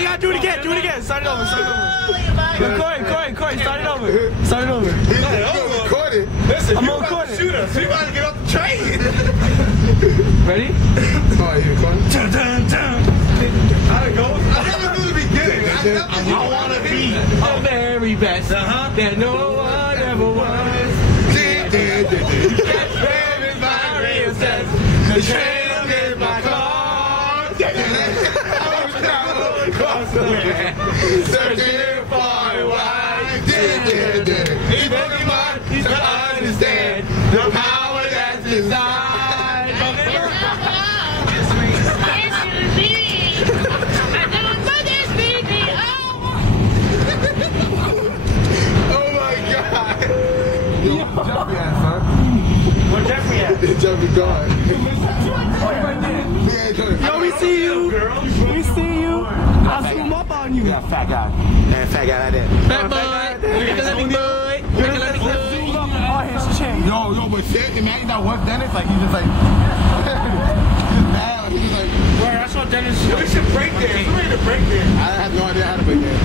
you gotta do it again. Do it again. Start it over. Start it over. Corey, start it over. Start it over. I'm recording. Listen, I'm gonna record it. Shoot us. We about to get off the train. Ready? Oh, you recording? Dun, dun, dun. How it goes? I never knew the beginning. I want to be the very best that no one ever was. Catch is my real sense. The trail is my car. I was traveling across the land, searching far and wide. He's Pokemon, he's to understand the power that's inside. Oh my God! Yo, Jeffrey at, son. Where's Jeffrey at? Jeffrey gone. Yo, we see you. We see you. I'll zoom up on you. Yeah, fat guy. Man, fat guy like that. Fat boy. Let's zoom up on his chin. Yo, but seriously, man, he's not worth Dennis. Like, he's just like, he's mad. He's like, Where I saw Dennis. we should break there. We're ready to break there. I have no idea how to break there.